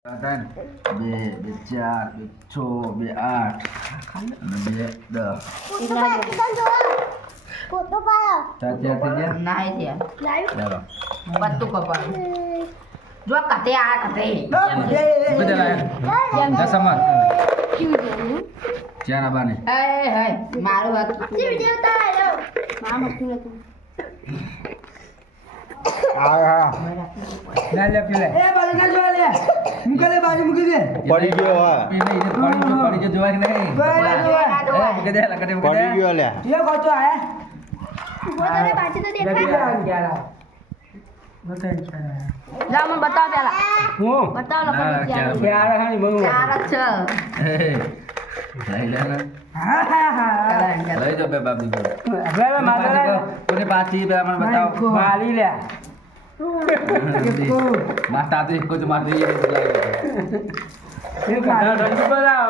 Kan બે 4 બે 6 બે 8 અને બે 10 ફોટો પાડો ચાર થઈ ગયા નાઈ થયા ચાલો પત્તું કપાયું જો કતે આ કતે બધા દસમા ચાર આબાને હે હે મારું વાત વિડિયો ઉતારો નામ હતું તું હા ના લે પેલે એ બાજુ ના જોવા લે મૂકી દે બાજુ મૂકી દે પડી ગયો હા પડી ગયો જોવા કે નહીં જોવા ના જોવા મૂકી દે લકડે મૂકી પડી દે ગયો લે યો કોચો હે ફોટોને પાછી તો દેખાય જા મને બતાવ પેલા હું બતાવ લો ના, પછી ક્યારે? ક્યારે હાની બનવું ચાર જ છે લઈ લે ને હા હા હા લઈ જો બે બાપ દીકરો હવે મારા કોને પાછી બે મને બતાવો મારી લે માતા તો એક જ માર દઈએ એ કાઢો રંગ બતાવો